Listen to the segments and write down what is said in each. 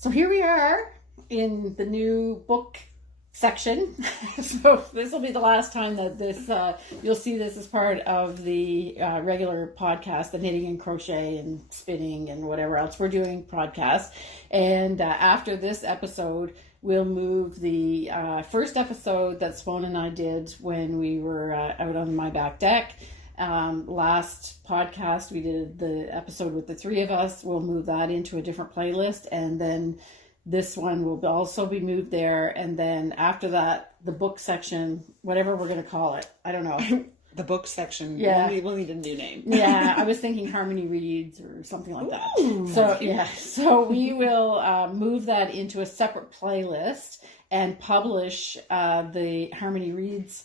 So here we are in the new book section. So this will be the last time that this you'll see this as part of the regular podcast, the knitting and crochet and spinning and whatever else we're doing podcast. And after this episode, we'll move the first episode that Simone and I did when we were out on my back deck. Last podcast, we did the episode with the three of us. We'll move that into a different playlist. And then this one will also be moved there. And then after that, the book section, whatever we're going to call it. I don't know. The book section. Yeah. We'll need a new name. Yeah. I was thinking Harmony Reads or something like that. Ooh. So, yeah. So we will move that into a separate playlist and publish the Harmony Reads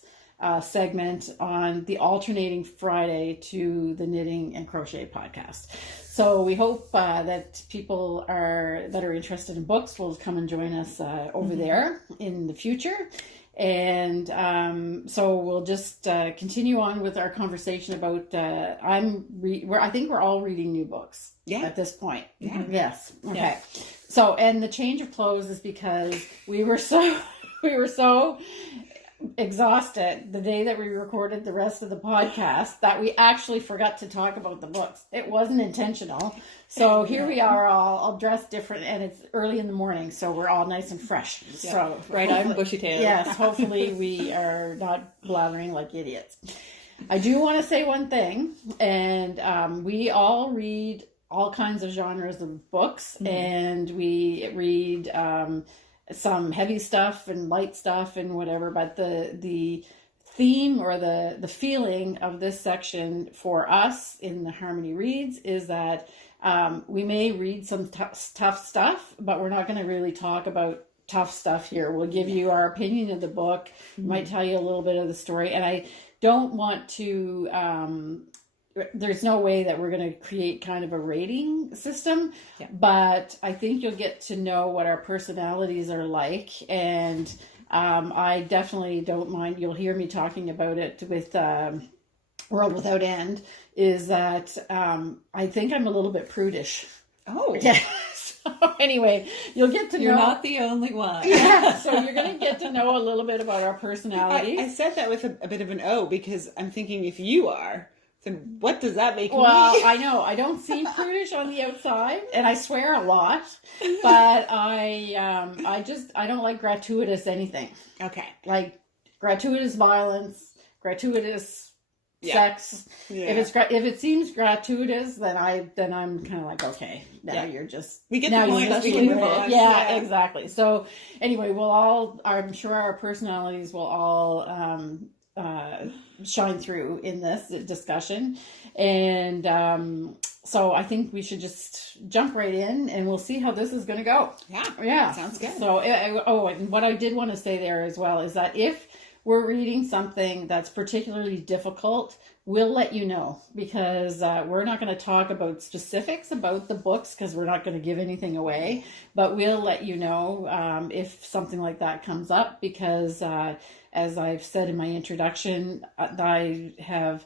segment on the alternating Friday to the Knitting and Crochet podcast. So we hope that people that are interested in books will come and join us over there in the future. And so we'll just continue on with our conversation about I think we're all reading new books at this point. Yeah. Yes. Okay. Yeah. So, and the change of clothes is because we were so exhausted the day that we recorded the rest of the podcast that we actually forgot to talk about the books. It wasn't intentional. So here we are all dressed different, and it's early in the morning, so we're all nice and fresh. Yeah. So bright-eyed and bushy-tailed. Yes, hopefully we are not blathering like idiots. I do want to say one thing, and we all read all kinds of genres of books, and we read some heavy stuff and light stuff and whatever, but the theme or the feeling of this section for us in the Harmony Reads is that we may read some tough stuff, but we're not going to really talk about tough stuff here. We'll give you our opinion of the book, might tell you a little bit of the story, and I don't want to there's no way that we're going to create kind of a rating system, but I think you'll get to know what our personalities are like. And I definitely don't mind. You'll hear me talking about it with World Without End, is that I think I'm a little bit prudish. Oh. Yeah. So anyway, you'll get to know. You're not the only one. Yeah. So you're going to get to know a little bit about our personalities. I said that with a bit of an O because I'm thinking if you are, then what does that make me? Well, I know I don't seem prudish on the outside, and I swear a lot, but I don't like gratuitous anything. Okay. Like gratuitous violence, gratuitous sex. Yeah. If it seems gratuitous, then I'm kind of like, okay, now you're just we get now the point. We can move on. Yeah, exactly. So anyway, I'm sure our personalities will all shine through in this discussion, and so I think we should just jump right in, and we'll see how this is going to go. Yeah, sounds good. So and what I did want to say there as well is that if we're reading something that's particularly difficult, we'll let you know, because we're not going to talk about specifics about the books because we're not going to give anything away, but we'll let you know if something like that comes up, because as I've said in my introduction, I have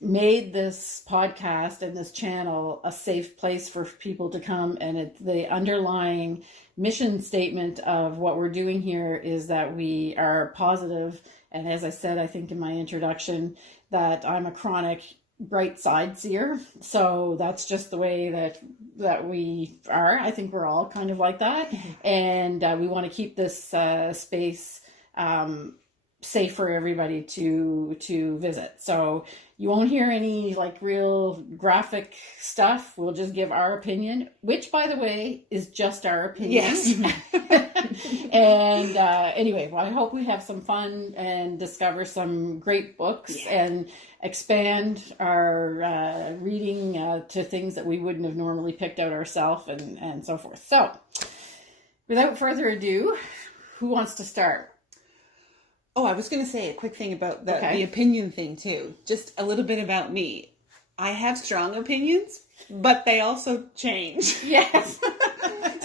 made this podcast and this channel a safe place for people to come, and the underlying mission statement of what we're doing here is that we are positive. And as I said, I think in my introduction, that I'm a chronic bright side seer. So that's just the way that we are. I think we're all kind of like that. And we want to keep this space safe for everybody to visit. So you won't hear any like real graphic stuff. We'll just give our opinion, which, by the way, is just our opinion. Yes. And anyway, well, I hope we have some fun and discover some great books and expand our reading to things that we wouldn't have normally picked out ourselves and so forth. So without further ado, who wants to start? Oh, I was going to say a quick thing about the opinion thing too. Just a little bit about me. I have strong opinions, but they also change. Yes.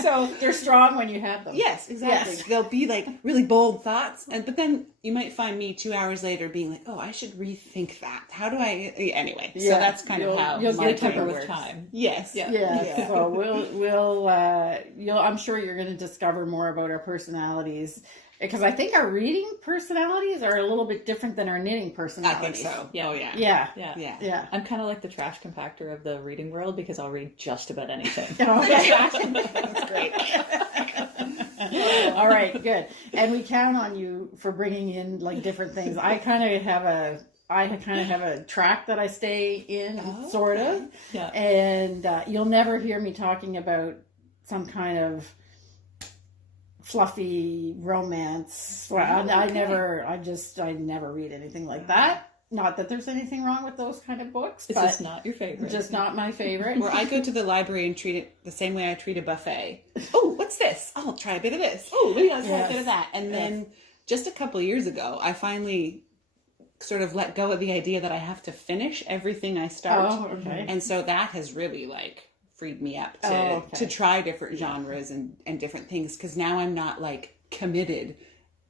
So So they're strong when you have them. Yes, exactly. Yes. They'll be like really bold thoughts, but then you might find me 2 hours later being like, "Oh, I should rethink that. How do I?" Anyway, so that's kind of how you'll my get temper with time. Yes, yeah. So I'm sure you're going to discover more about our personalities. Because I think our reading personalities are a little bit different than our knitting personalities. I think so. Yeah. Oh, yeah. Yeah. I'm kind of like the trash compactor of the reading world because I'll read just about anything. Okay. That's great. All right, good. And we count on you for bringing in like different things. I kind of have a track that I stay in, sort of. Yeah. And you'll never hear me talking about some kind of fluffy romance. Well, I never read anything like that. Not that there's anything wrong with those kind of books. It's just not your favorite. Just not my favorite. Or I go to the library and treat it the same way I treat a buffet. Oh, what's this? I'll try a bit of this. Oh, maybe I'll try a bit of that. And then just a couple of years ago, I finally sort of let go of the idea that I have to finish everything I start. Oh, okay. And so that has really freed me up to try different genres and different things, because now I'm not like committed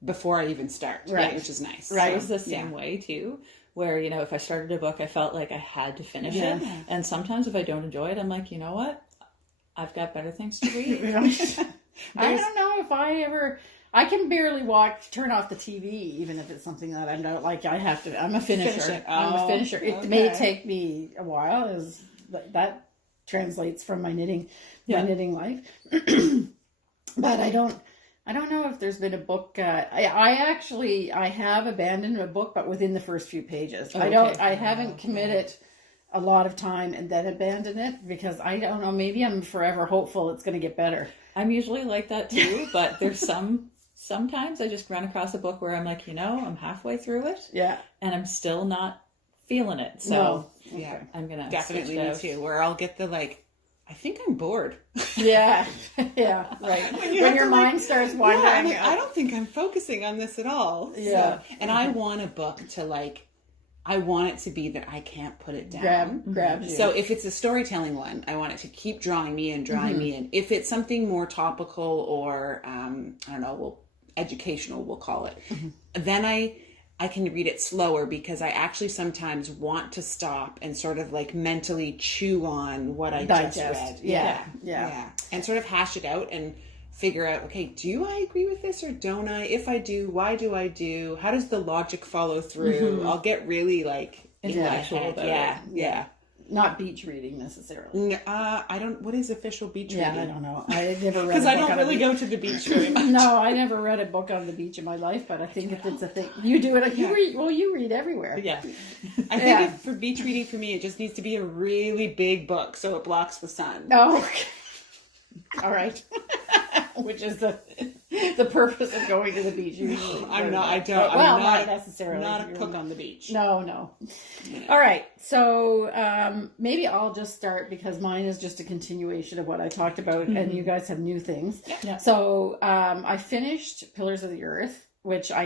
before I even start, which is nice. Right. I was the same way too, where, if I started a book, I felt like I had to finish it. And sometimes if I don't enjoy it, I'm like, you know what? I've got better things to read. I don't know if I can barely turn off the TV, even if it's something that I don't like. I'm a finisher. I'm a finisher. It may take me a while, that translates from my knitting life. But I don't know if there's been a book. I have abandoned a book, but within the first few pages. I haven't committed a lot of time and then abandoned it, because I don't know, maybe I'm forever hopeful it's going to get better. I'm usually like that too, but there's sometimes I just run across a book where I'm like, I'm halfway through it. Yeah. And I'm still not feeling it. So I'm going to definitely me too, where I'll get the I think I'm bored. Yeah, right. When your mind starts wandering. I don't think I'm focusing on this at all. Yeah. So, and I want a book to I want it to be that I can't put it down. Grab you. So if it's a storytelling one, I want it to keep drawing me in. If it's something more topical or, educational, we'll call it, then I can read it slower, because I actually sometimes want to stop and sort of mentally chew on what I just read. Yeah. And sort of hash it out and figure out, okay, do I agree with this or don't I? If I do, why do I do? How does the logic follow through? I'll get really intellectual about it. Yeah. Not beach reading necessarily. I don't. What is official beach reading? Yeah, I don't know. I never read because I don't really go to the beach very much. No, I never read a book on the beach in my life, but I think if it's a thing, you do it. You read everywhere. Yeah, I think for beach reading, for me, it just needs to be a really big book so it blocks the sun. Oh, okay. All right. Which is the purpose of going to the beach usually. I'm not necessarily. Not a cook on the beach. No. All right. So maybe I'll just start, because mine is just a continuation of what I talked about, and you guys have new things. Yeah. So I finished Pillars of the Earth, which I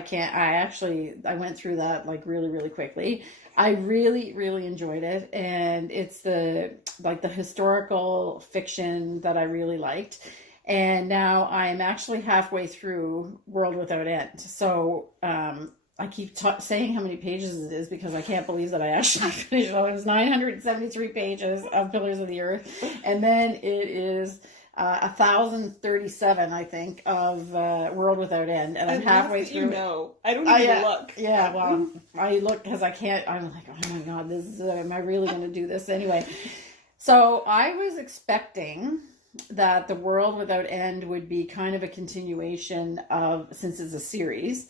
went through that really, really quickly. I really, really enjoyed it, and it's the historical fiction that I really liked. And now I'm actually halfway through World Without End. So I keep saying how many pages it is, because I can't believe that I actually finished it. It was 973 pages of Pillars of the Earth. And then it is 1,037, I think, of World Without End. And I'm halfway through. I don't even look. Yeah, well, I look because I can't. I'm like, oh my God, am I really going to do this anyway? So I was expecting that the World Without End would be kind of a continuation of, since it's a series,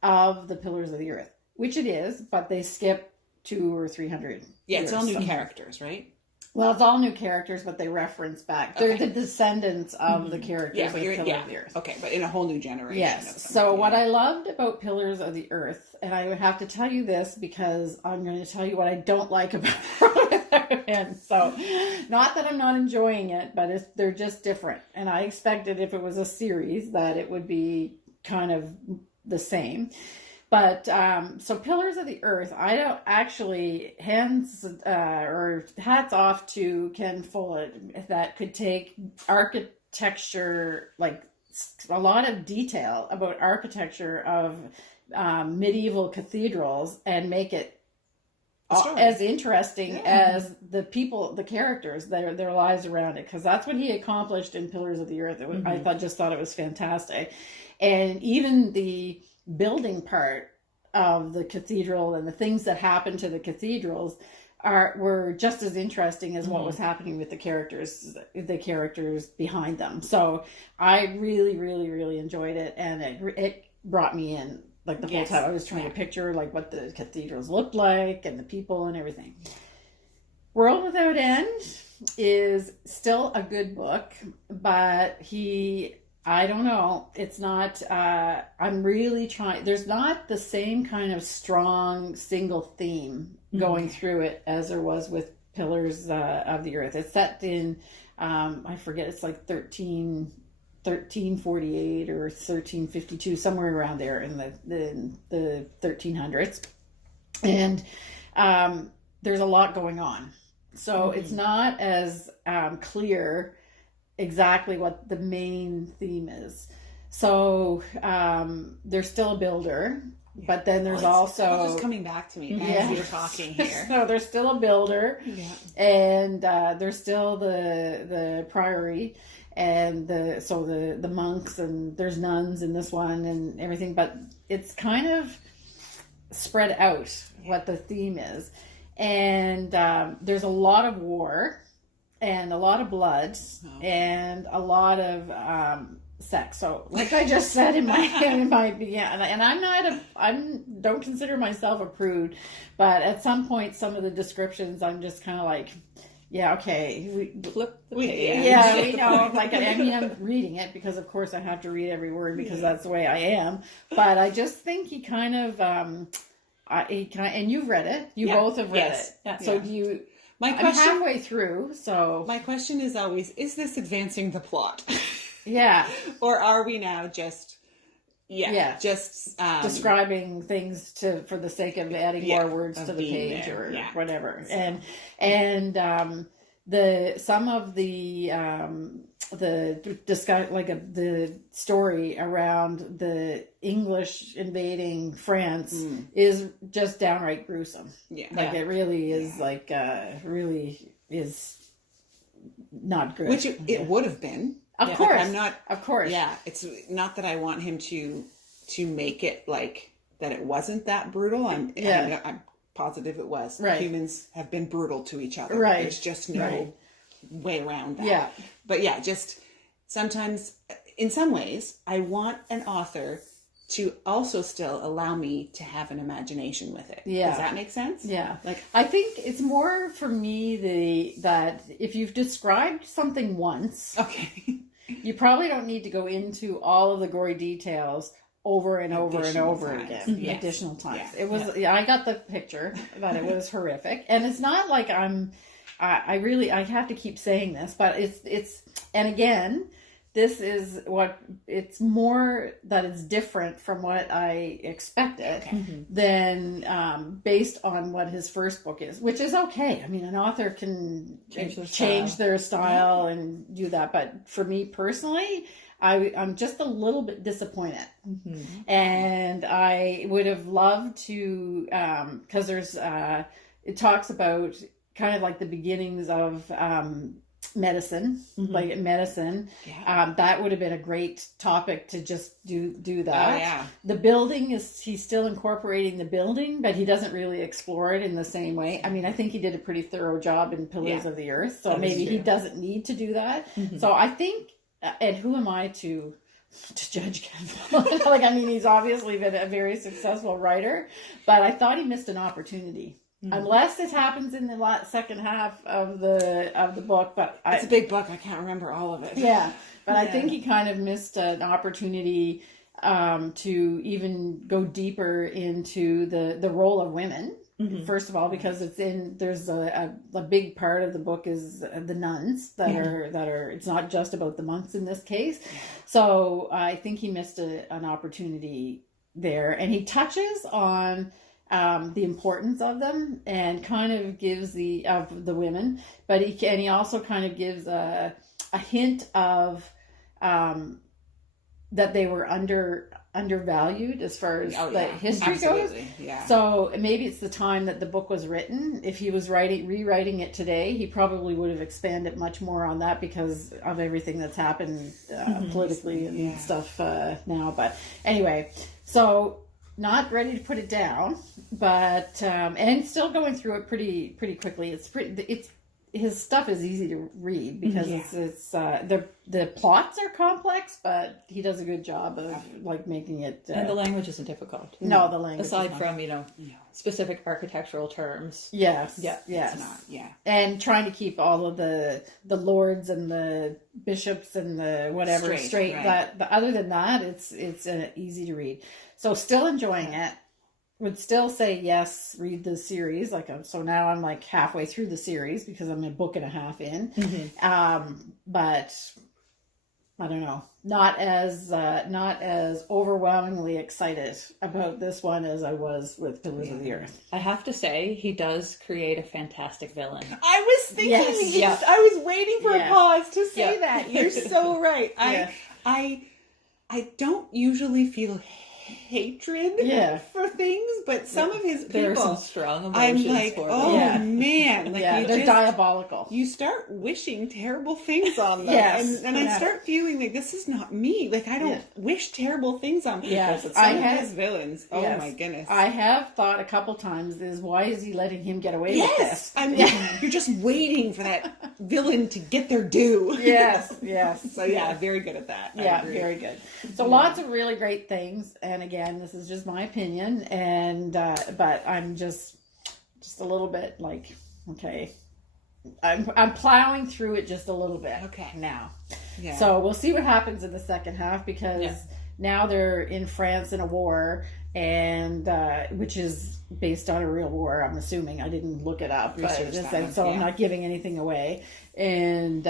of the Pillars of the Earth, which it is, but they skip 200 or 300. Yeah, it's all new characters, right? Well, it's all new characters, but they reference back. They're the descendants of the characters of Pillars of the Earth. Okay, but in a whole new generation. Yes. So what I loved about Pillars of the Earth, and I would have to tell you this because I'm going to tell you what I don't like about it. And so, not that I'm not enjoying it, but they're just different. And I expected, if it was a series, that it would be kind of the same. But so Pillars of the Earth, I don't actually hats off to Ken Follett, that could take architecture, like a lot of detail about architecture of medieval cathedrals and make it as interesting as the people, the characters, their lives around it, because that's what he accomplished in Pillars of the Earth. I thought it was fantastic. And even the building part of the cathedral and the things that happened to the cathedrals were just as interesting as what was happening with the characters behind them. So I really, really, really enjoyed it, and it brought me in. Like the whole time I was trying to picture like what the cathedrals looked like and the people and everything. World Without End is still a good book, but I don't know. It's not, I'm really trying, there's not the same kind of strong single theme going through it as there was with Pillars of the Earth. It's set in, I forget, it's like 1348 or 1352, somewhere around there in the 1300s. And there's a lot going on. So it's not as clear exactly what the main theme is. So there's still a builder, but then there's also just coming back to me as you're talking here. So there's still a builder, and there's still the priory, and the monks, and there's nuns in this one and everything, but it's kind of spread out what the theme is. And there's a lot of war and a lot of blood and a lot of sex. So like I just said in my beginning, and I don't consider myself a prude, but at some point some of the descriptions I'm just kind of like, yeah, okay. We flip the page. Yeah, we know. Like, I mean, I'm reading it because, of course, I have to read every word because that's the way I am. But I just think he kind of, and you've read it. You both have read it. Yeah. So do you? I'm halfway through. So my question is always: is this advancing the plot? Yeah. Or are we now just? Just describing things for the sake of adding more words to the page or whatever. So. And some of the discuss, like the story around the English invading France is just downright gruesome. Yeah. Like it really is really is not good. Which it would have been. Of course. Like I'm not. Of course. Yeah. It's not that I want him to make it like that. It wasn't that brutal. I'm positive it was. Right. Humans have been brutal to each other. Right. There's just no way around that. Yeah. But just sometimes, in some ways, I want an author to also still allow me to have an imagination with it. Yeah. Does that make sense? Yeah. Like, I think it's more for me that if you've described something once, you probably don't need to go into all of the gory details over and over and over again. Additional times. Yeah. It was, I got the picture that it was horrific. And it's not like I have to keep saying this, but it's, and again, this is it's more that it's different from what I expected than based on what his first book is, which is okay. I mean, an author can change their style and do that. But for me personally, I'm just a little bit disappointed. And I would have loved to, because it talks about kind of like the beginnings of medicine, like medicine. That would have been a great topic to just do that. The building he's still incorporating the building, but he doesn't really explore it in the same way. I mean, I think he did a pretty thorough job in Pillars of the Earth, so maybe he doesn't need to do that. So I think, and who am I to judge Ken Follett? Like, I mean, he's obviously been a very successful writer, but I thought he missed an opportunity. Unless it happens in the second half of the book, but it's a big book. I can't remember all of it. But I think he kind of missed an opportunity to even go deeper into the role of women. First of all, because there's a big part of the book is the nuns that are. It's not just about the monks in this case. So I think he missed an opportunity there, and he touches on the importance of them and kind of gives of the women, but he also kind of gives a hint of that they were undervalued as far as history goes. Yeah. So maybe it's the time that the book was written. If he was rewriting it today, he probably would have expanded much more on that because of everything that's happened politically and stuff now. But anyway, so not ready to put it down, but and still going through it pretty quickly. It's his stuff is easy to read because it's the plots are complex, but he does a good job of like making it. And the language isn't difficult. No, the language aside from specific architectural terms. Yes, yes, it's not, and trying to keep all of the lords and the bishops and the whatever straight. Right. But other than that, it's easy to read. So still enjoying it. Would still say yes, read the series. So now I'm like halfway through the series because I'm a book and a half in. But I don't know, not as overwhelmingly excited about this one as I was with Pillars of the Earth. I have to say, he does create a fantastic villain. I was thinking, I was waiting for a pause to say that. You're so right. I don't usually feel hatred for things, but some of his people, there are some strong emotions. I'm like, man, like they're diabolical. You start wishing terrible things on them, and I start feeling like this is not me. Like I don't wish terrible things on people. But some of his villains, oh my goodness, I have thought a couple times is why is he letting him get away with this? You're just waiting for that villain to get their due. Yes. So very good at that. Very good. So lots of really great things. And again, this is just my opinion, and but I'm just a little bit like, okay, I'm plowing through it just a little bit. Okay, now, yeah. So we'll see what happens in the second half because now they're in France in a war, and which is based on a real war. I'm assuming. I didn't look it up, but I'm not giving anything away, and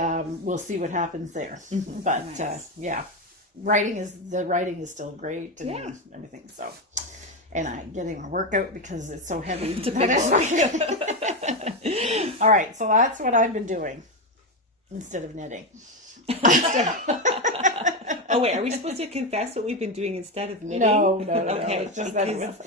we'll see what happens there. But the writing is still great and everything. So, and I'm getting a workout because it's so heavy. It's a big workout. All right, so that's what I've been doing instead of knitting. Oh wait, are we supposed to confess what we've been doing instead of knitting? No. Okay, It's just because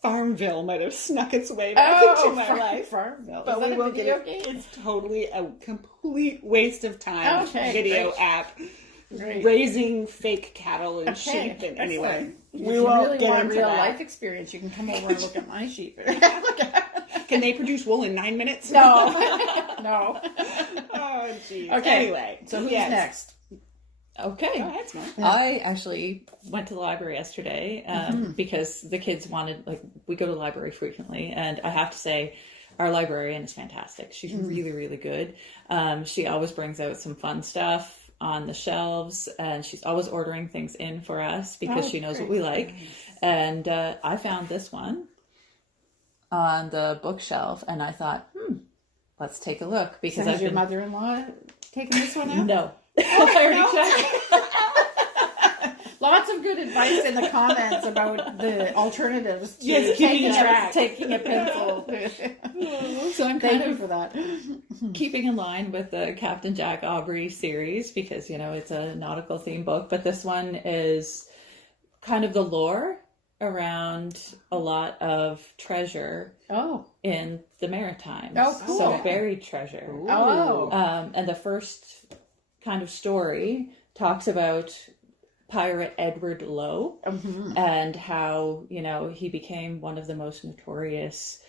Farmville might have snuck its way back into my life. Farmville, but we won't get it. It's totally a complete waste of time. Video app. Great. Raising fake cattle and sheep, and anyway, we won't really get into real life experience. You can come over and look at my sheep. Can they produce wool in 9 minutes? No. Oh, geez. Okay. Anyway, so who's next? Okay. Go ahead, Simone. I actually went to the library yesterday because the kids wanted, we go to the library frequently, and I have to say, our librarian is fantastic. She's really, really good. She always brings out some fun stuff on the shelves, and she's always ordering things in for us because she knows what we like. And I found this one on the bookshelf, and I thought, let's take a look. Because has your mother-in-law taken this one out? No. I already checked. Lots of good advice in the comments about the alternatives to taking a pencil. So I'm Thank you for that. Keeping in line with the Captain Jack Aubrey series because, it's a nautical theme book, but this one is kind of the lore around a lot of treasure in the Maritimes. Oh, cool. So buried treasure. Ooh. And the first kind of story talks about pirate Edward Lowe and how, he became one of the most notorious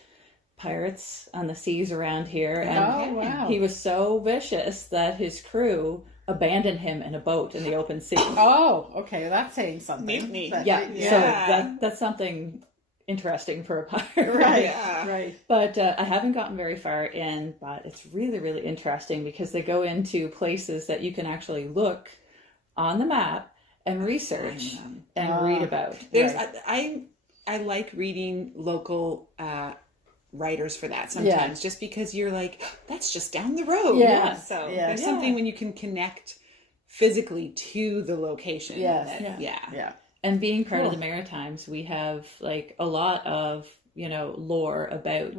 pirates on the seas around here. And he was so vicious that his crew abandoned him in a boat in the open sea. Oh, okay. That's saying something. Mutiny. So that's something interesting for a pirate. Right. But I haven't gotten very far in, but it's really, really interesting because they go into places that you can actually look on the map and research and read about. I like reading local writers for that sometimes, just because you're like, that's just down the road. So there's something when you can connect physically to the location. Yeah. And being part of the Maritimes, we have a lot of lore about,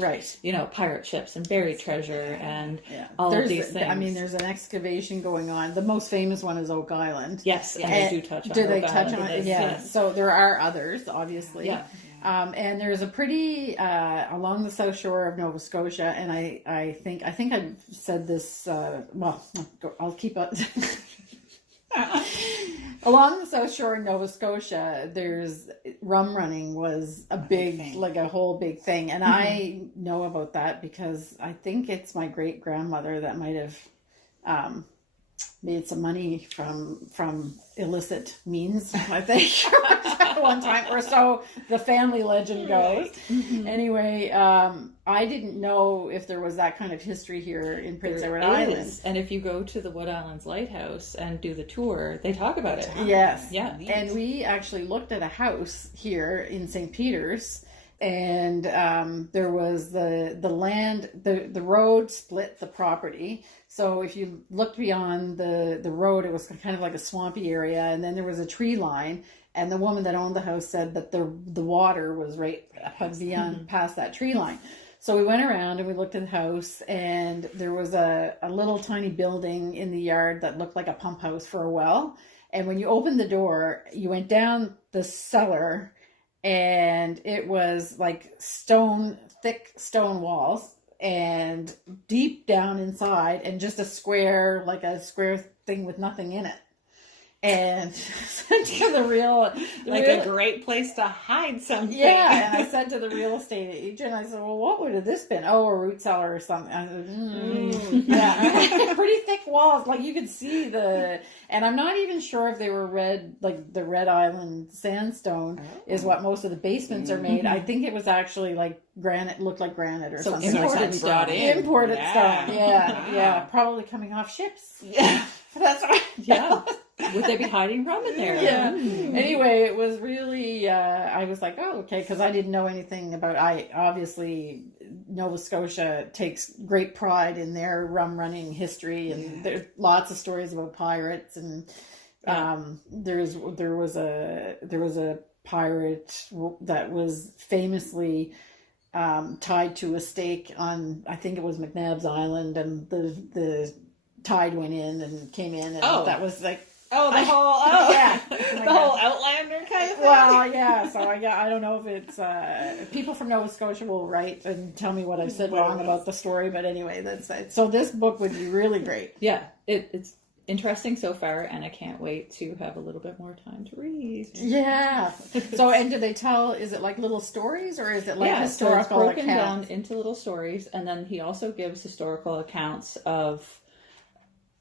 pirate ships and buried treasure and all of these things. I mean, there's an excavation going on. The most famous one is Oak Island. Yes, and they do touch on Do they Oak touch Island on in it? this, Yeah. yes. So there are others, obviously. Yeah. And there's a pretty along the south shore of Nova Scotia, and I think I've said this. I'll keep up. Along the south shore of Nova Scotia, there's rum running was a big thing. Like a whole big thing, and I know about that because I think it's my great grandmother that might have made some money from illicit means, I think, one time, or so the family legend goes. Anyway, I didn't know if there was that kind of history here in Prince Edward Island. And if you go to the Wood Islands Lighthouse and do the tour, they talk about it. Yes. Yeah. And we actually looked at a house here in St. Peter's, and there was the land, the road split the property. So if you looked beyond the road, it was kind of like a swampy area, and then there was a tree line. And the woman that owned the house said that the water was right beyond past that tree line. So we went around and we looked at the house, and there was a little tiny building in the yard that looked like a pump house for a well. And when you opened the door, you went down the cellar, and it was like thick stone walls, and deep down inside, and just a square thing with nothing in it. And to the a great place to hide something. Yeah, and I said to the real estate agent, I said, well, what would have this been? Oh, a root cellar or something. I said, yeah, pretty thick walls. Like you could see and I'm not even sure if they were red, like the Red Island sandstone is what most of the basements are made. I think it was actually like granite, looked like granite or something. Imported stone. Imported stone. Yeah. Probably coming off ships. Yeah. That's right. Yeah. Would they be hiding rum in there? Yeah. Anyway, it was really, I was like, oh, okay, because I didn't know anything about, obviously, Nova Scotia takes great pride in their rum running history, and there's lots of stories about pirates, and there was a pirate that was famously tied to a stake on, I think it was McNabb's Island, and the tide went in and came in, and that was like, the whole Outlander kind of thing. Well, yeah. So I don't know if it's people from Nova Scotia will write and tell me what I've said wrong about the story, but anyway, that's it. So this book would be really great. Yeah, it's interesting so far, and I can't wait to have a little bit more time to read. Yeah. So, and do they tell? Is it like little stories, or is it like historical so it's broken accounts? down into little stories, and then he also gives historical accounts of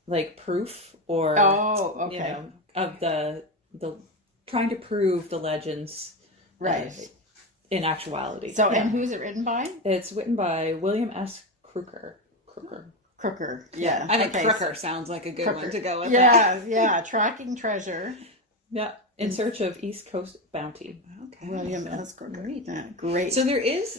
like proof or of the trying to prove the legends in actuality. So and who's it written by? It's written by William S. Crooker. Crooker. Yeah. I think Crooker sounds like a good one to go with. Yeah. Tracking treasure. Yeah. In search of East Coast bounty. Okay. William S. Crooker. Great. So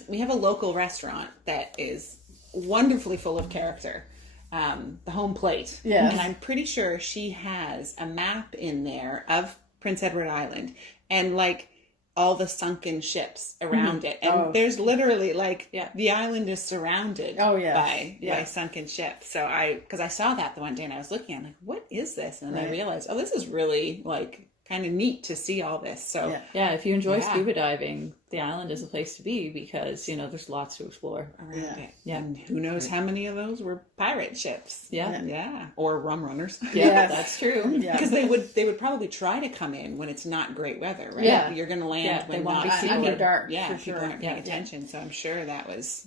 we have a local restaurant that is wonderfully full of character. The Home Plate. Yeah. And I'm pretty sure she has a map in there of Prince Edward Island and like all the sunken ships around it. And there's literally the island is surrounded by sunken ships. So because I saw that the one day and I was looking, I'm like, what is this? And then I realized, this is really like kind of neat to see all this. So if you enjoy scuba diving, the island is a place to be because there's lots to explore around it. Yeah, and who knows how many of those were pirate ships? Yeah, or rum runners. Yeah, that's true. Because they would probably try to come in when it's not great weather, right? Yeah, you're going to land when not under dark. Yeah, for people sure. aren't paying attention. So I'm sure that was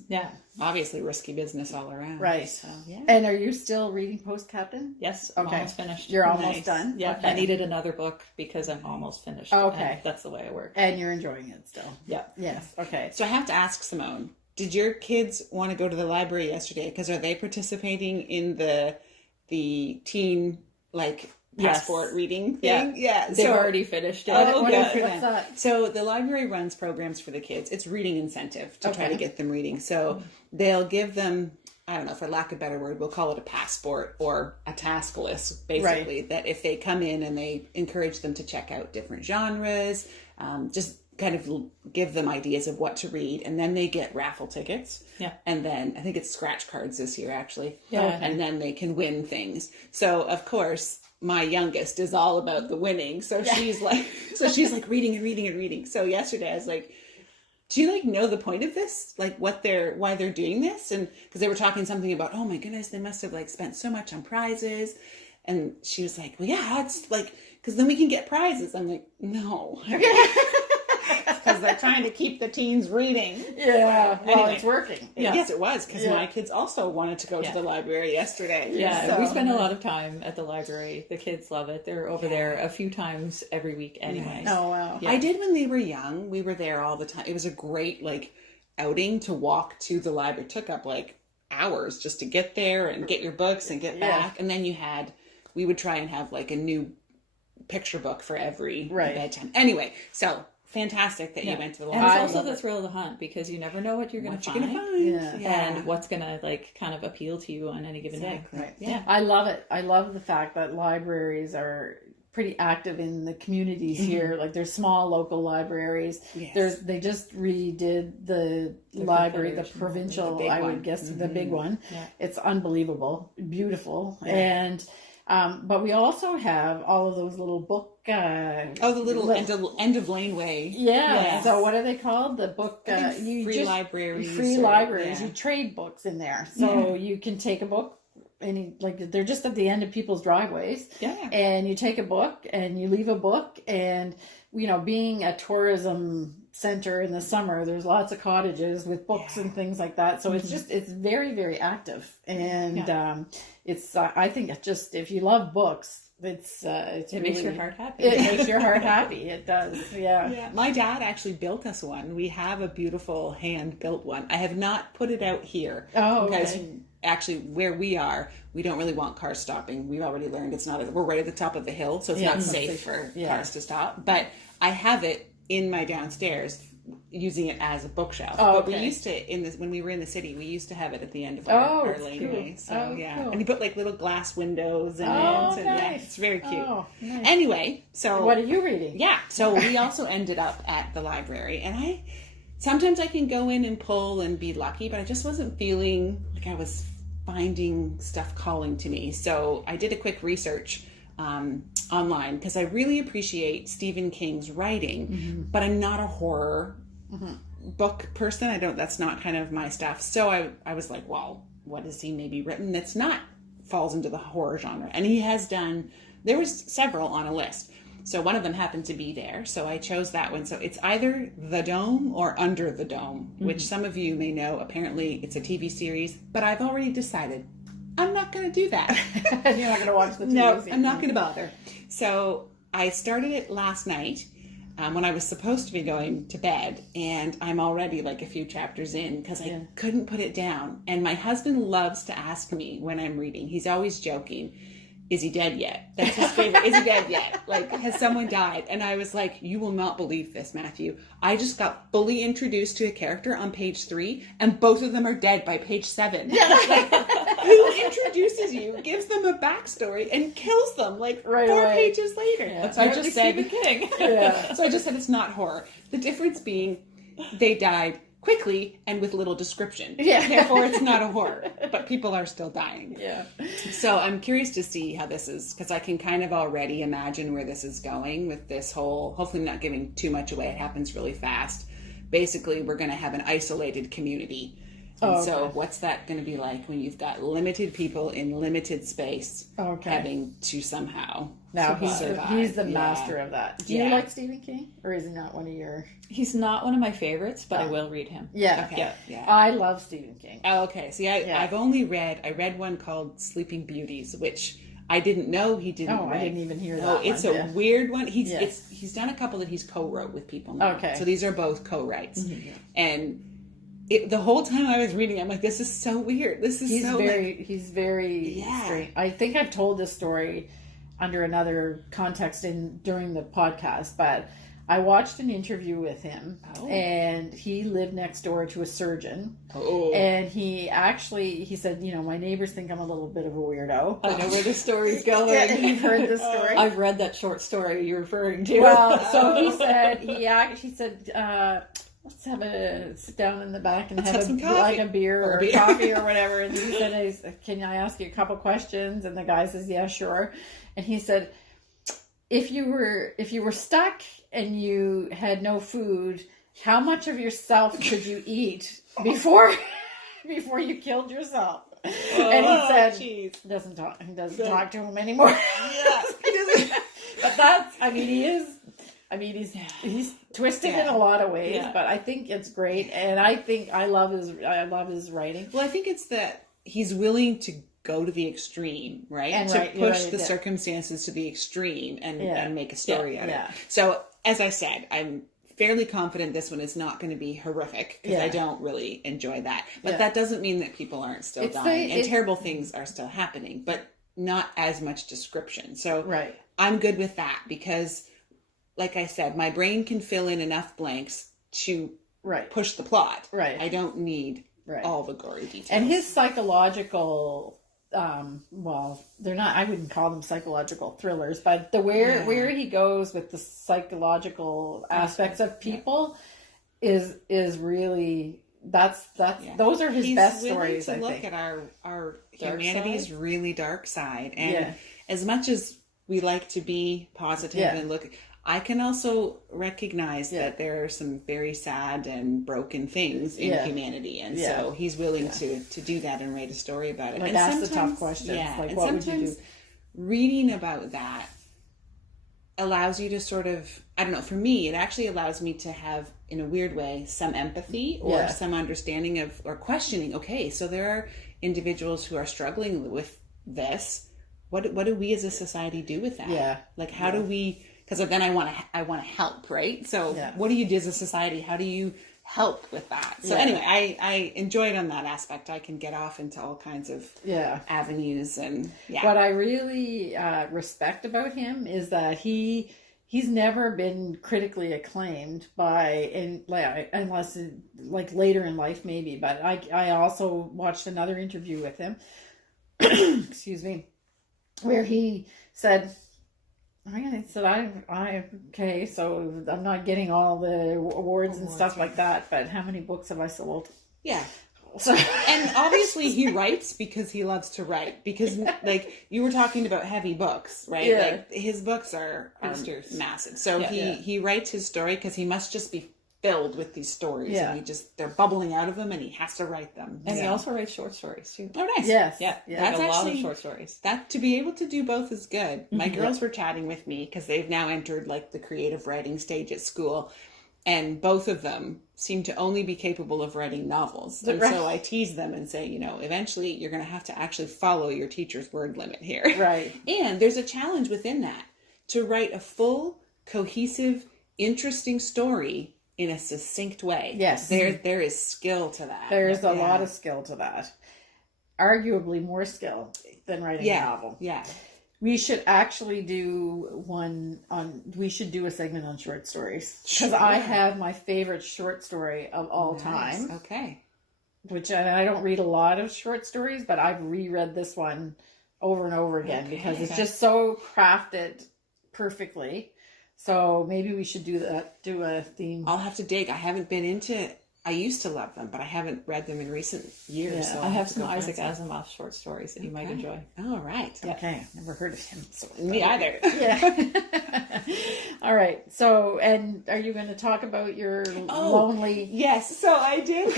obviously risky business all around. Right. So, And are you still reading Post Captain? Yes, I'm almost finished. You're almost done? Yeah, I needed another book because I'm almost finished. Okay. That's the way I work. And you're enjoying it still? Yeah. Yes. Okay. So I have to ask Simone, did your kids want to go to the library yesterday? Because are they participating in the teen passport reading thing? Yeah. They've already finished it. What's that? So the library runs programs for the kids. It's reading incentive to try to get them reading. So they'll give them, I don't know, for lack of a better word, we'll call it a passport or a task list, basically, that if they come in and they encourage them to check out different genres, just kind of give them ideas of what to read, and then they get raffle tickets. Yeah. And then I think it's scratch cards this year, actually. Yeah. And then they can win things. So of course, my youngest is all about the winning. So she's like reading and reading and reading. So yesterday I was like, do you like know the point of this? Like why they're doing this? And because they were talking something about, oh my goodness, they must have like spent so much on prizes. And she was like, well, yeah, it's like, because then we can get prizes. I'm like, no. Because they're trying to keep the teens reading. Yeah. Well, anyway, it's working. Yes, it was. Because my kids also wanted to go to the library yesterday. Yeah, So. we spend a lot of time at the library. The kids love it. They're over there a few times every week anyway. Nice. Oh, wow. Yeah. I did when they were young. We were there all the time. It was a great like outing to walk to the library. It took up like hours just to get there and get your books and get back. And then we would try and have like a new picture book for every bedtime. Anyway, so fantastic that you went to the library. And it's also the thrill of the hunt because you never know what you're going to find. And what's going to like kind of appeal to you on any given day. Right. Yeah. I love it. I love the fact that libraries are pretty active in the communities here. Like there's small local libraries. Yes. They just redid the library, the provincial, I would guess, the big one. Yeah. It's unbelievable, beautiful. Yeah. And but we also have all of those little book. The little end of laneway. Yeah. Yes. So what are they called? The book. Free libraries. Free libraries. You trade books in there, so you can take a book. They're just at the end of people's driveways. Yeah. And you take a book and you leave a book, and being a tourism center in the summer, there's lots of cottages with books and things like that. So it's very, very active, and it's I think it's just, if you love books, it really makes your heart happy. It makes your heart happy. It does. Yeah. My dad actually built us one. We have a beautiful hand built one. I have not put it out here because actually where we are, we don't really want cars stopping. We've already learned we're right at the top of the hill, so it's not safe for cars to stop. But I have it in my downstairs, using it as a bookshelf. But we used to, when we were in the city, we used to have it at the end of our laneway. Cool. So cool. And you put like little glass windows in it. And nice. It's very cute. Nice. Anyway, so what are you reading? Yeah, so we also ended up at the library, and sometimes I can go in and pull and be lucky, but I just wasn't feeling like I was finding stuff calling to me. So I did a quick research online because I really appreciate Stephen King's writing, but I'm not a horror book person. That's not kind of my stuff. So I was like, well, what has he maybe written that's not falls into the horror genre? And he has done, there was several on a list. So one of them happened to be there. So I chose that one. So it's either The Dome or Under the Dome, which some of you may know. Apparently it's a TV series, but I've already decided I'm not going to do that. You're not going to watch the TV series. No, I'm not going to bother. So I started it last night when I was supposed to be going to bed, and I'm already like a few chapters in because I couldn't put it down. And my husband loves to ask me when I'm reading. He's always joking, is he dead yet? That's his favorite. Is he dead yet? Like, has someone died? And I was like, you will not believe this, Matthew. I just got fully introduced to a character on page 3, and both of them are dead by page 7. Yeah. Like, who introduces you, gives them a backstory, and kills them like right 4 away. pages later? Yeah. So I just said, Stephen King. So I just said it's not horror. The difference being they died quickly and with little description. Yeah. Therefore, it's not a horror, but people are still dying. Yeah. So I'm curious to see how this is, because I can kind of already imagine where this is going with this whole, hopefully I'm not giving too much away. It happens really fast. Basically, we're going to have an isolated community. And so what's that going to be like when you've got limited people in limited space having to somehow survive? He's the master of that. Do you like Stephen King? Or is he not one of your... He's not one of my favorites, but I will read him. Yeah. Okay. Yeah. I love Stephen King. Oh, okay. See, I've only read one called Sleeping Beauties, which I didn't know he didn't write. I didn't even hear that. Oh, it's a weird one. He's done a couple that he's co-wrote with people now. Okay. So these are both co-writes. Mm-hmm. And the whole time I was reading, I'm like, this is so weird. He's very strange. I think I've told this story under another context during the podcast, but I watched an interview with him, Oh. and he lived next door to a surgeon. Oh. And he said, my neighbors think I'm a little bit of a weirdo. I know where the story's going. Yeah, you've heard the story. I've read that short story you're referring to. Well, so he said, let's sit down in the back and have some coffee. a beer or coffee or whatever. And he said, can I ask you a couple questions? And the guy says, yeah, sure. And he said, if you were stuck and you had no food, how much of yourself could you eat before you killed yourself? And he said, he doesn't talk to him anymore. Yeah. But he's twisted in a lot of ways, but I think it's great, and I love his writing. Well, I think it's that he's willing to go to the extreme, right? And to push the circumstances to the extreme and make a story out of it. So, as I said, I'm fairly confident this one is not going to be horrific, because I don't really enjoy that. But that doesn't mean that people aren't still dying, and terrible things are still happening, but not as much description. So I'm good with that, because, like I said, my brain can fill in enough blanks to push the plot. Right. I don't need all the gory details. And his psychological, they're not, I wouldn't call them psychological thrillers, but where he goes with the psychological aspects of people is really, those are his best stories, I think. Look at our humanity's really dark side. And as much as we like to be positive and look, I can also recognize that there are some very sad and broken things in humanity. And so he's willing to do that and write a story about it. Like, and ask the tough questions. Yeah, like, and what would you do? Reading about that allows you to sort of, I don't know, for me, it actually allows me to have, in a weird way, some empathy or some understanding of, or questioning, okay, so there are individuals who are struggling with this. What do we as a society do with that? Yeah. Like, how do we... Because then I want to help, right? So what do you do as a society? How do you help with that? So anyway, I enjoy it on that aspect. I can get off into all kinds of avenues. And what I really respect about him is that he's never been critically acclaimed unless like later in life maybe. But I also watched another interview with him, excuse me, where he said, okay, so I'm not getting all the awards and stuff like that, but how many books have I sold? Yeah. So, and obviously he writes because he loves to write, because like you were talking about heavy books, right? Yeah. Like his books are massive. So he writes his story because he must just be filled with these stories, and they're bubbling out of him, and he has to write them. And he also writes short stories too. Oh, nice. Yes. That's a lot of short stories. That to be able to do both is good. My girls were chatting with me because they've now entered like the creative writing stage at school, and both of them seem to only be capable of writing novels. And so I tease them and say, eventually you're going to have to actually follow your teacher's word limit here. Right. And there's a challenge within that to write a full, cohesive, interesting story in a succinct way. Yes. There is skill to that. There's a lot of skill to that. Arguably more skill than writing a novel. Yeah. We should actually do we should do a segment on short stories. Because I have my favorite short story of all time. Okay. Which, I don't read a lot of short stories, but I've reread this one over and over again because it's just so crafted perfectly. So maybe we should do a theme. I'll have to dig. I haven't been into... I used to love them, but I haven't read them in recent years. So I have some Isaac Asimov short stories that you might enjoy. All right. Yeah. Okay. Never heard of him. So me either. Yeah. All right. So, and are you going to talk about your lonely... Yes. So I do.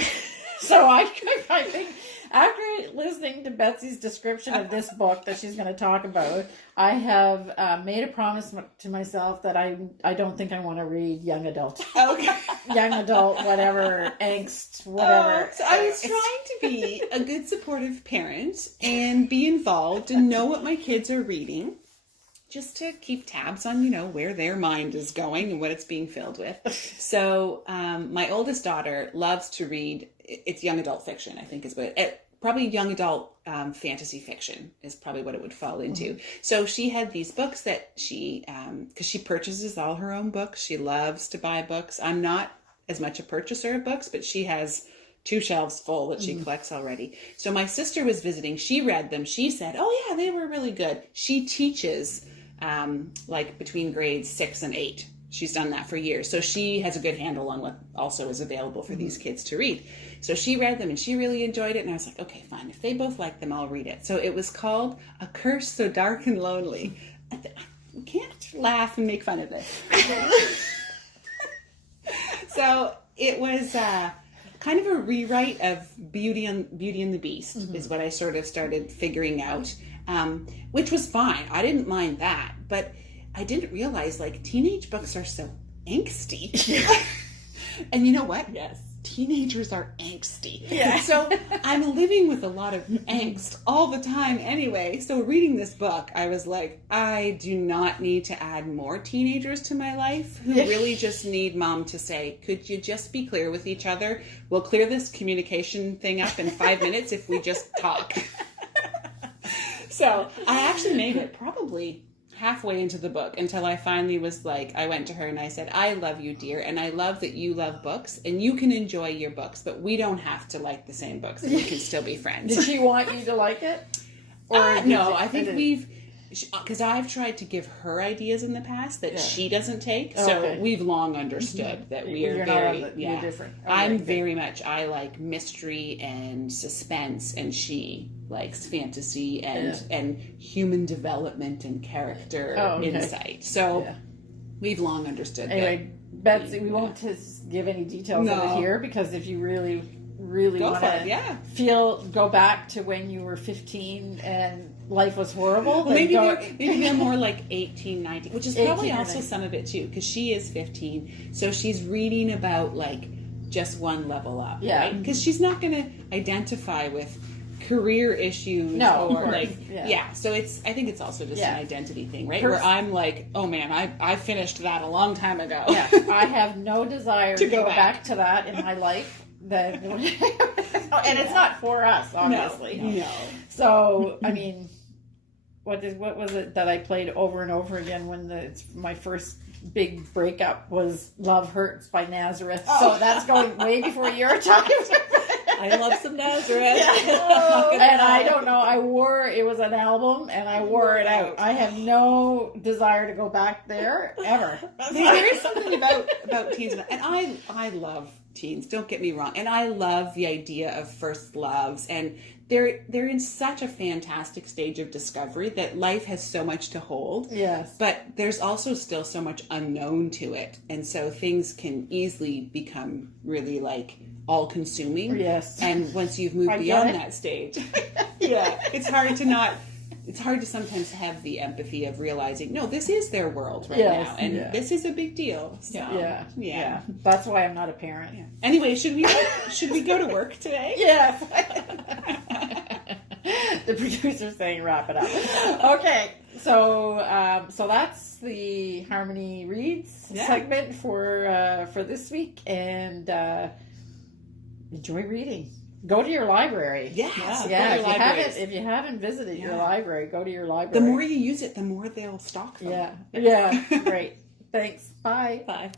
So I think after listening to Betsy's description of this book that she's going to talk about, I have made a promise to myself that I don't think I want to read young adult. Okay. Young adult, whatever, angst, whatever. So I was trying to be a good supportive parent and be involved and know what my kids are reading, just to keep tabs on, where their mind is going and what it's being filled with. So my oldest daughter loves to read, it's young adult fiction, I think is what probably young adult fantasy fiction is probably what it would fall into. So she had these books that she, because she purchases all her own books. She loves to buy books. I'm not as much a purchaser of books, but she has 2 shelves full that she collects already. So my sister was visiting. She read them. She said, oh yeah, they were really good. She teaches like between grades 6 and 8. She's done that for years. So she has a good handle on what also is available for these kids to read. So she read them and she really enjoyed it. And I was like, okay, fine. If they both like them, I'll read it. So it was called A Curse So Dark and Lonely. I can't laugh and make fun of this. So it was kind of a rewrite of Beauty and the Beast is what I sort of started figuring out, which was fine. I didn't mind that. But I didn't realize, like, teenage books are so angsty. And you know what? Yes. Teenagers are angsty. Yeah. So I'm living with a lot of angst all the time anyway. So reading this book, I was like, I do not need to add more teenagers to my life who really just need mom to say, could you just be clear with each other? We'll clear this communication thing up in 5 minutes if we just talk. So I actually made it probably halfway into the book until I finally was like, I went to her and I said, I love you, dear, and I love that you love books and you can enjoy your books, but we don't have to like the same books and we can still be friends. Did she want you to like it? Or no, I think because I've tried to give her ideas in the past that she doesn't take. So we've long understood that we are you're different. Okay, I'm very much, I like mystery and suspense, and she likes fantasy and human development and character insight. So we've long understood anyway, Betsy, we won't give any details of it here, because if you really want to go back to when you were 15 and life was horrible. Well, maybe they're more like 18, 19, which is probably also some of it too, because she is 15, so she's reading about like just one level up, right? Because she's not going to identify with career issues or like so I think it's also just an identity thing, right? Where I'm like, oh man, I finished that a long time ago. I have no desire to go back to that in my life. And it's not for us, obviously. No. So I mean, what was it that I played over and over again when my first big breakup was Love Hurts by Nazareth. So that's going way before your time. I love some Nazareth. And I don't know, it was an album and I wore it out. I have no desire to go back there ever. There is something about teens, and I love teens, don't get me wrong, and I love the idea of first loves, and they're in such a fantastic stage of discovery that life has so much to hold. Yes. But there's also still so much unknown to it, and so things can easily become really like all-consuming. Yes. And once you've moved beyond that stage, it's hard to sometimes have the empathy of realizing, no, this is their world right now, and this is a big deal. So, yeah. That's why I'm not a parent. Yeah. Anyway, should we go to work today? Yes. The producer's saying wrap it up. Okay, so that's the Harmony Reads segment for this week, and enjoy reading. Go to your library. Yes. Yeah. If you haven't visited your library, go to your library. The more you use it, the more they'll stock them. Yeah. Great. Thanks. Bye. Bye.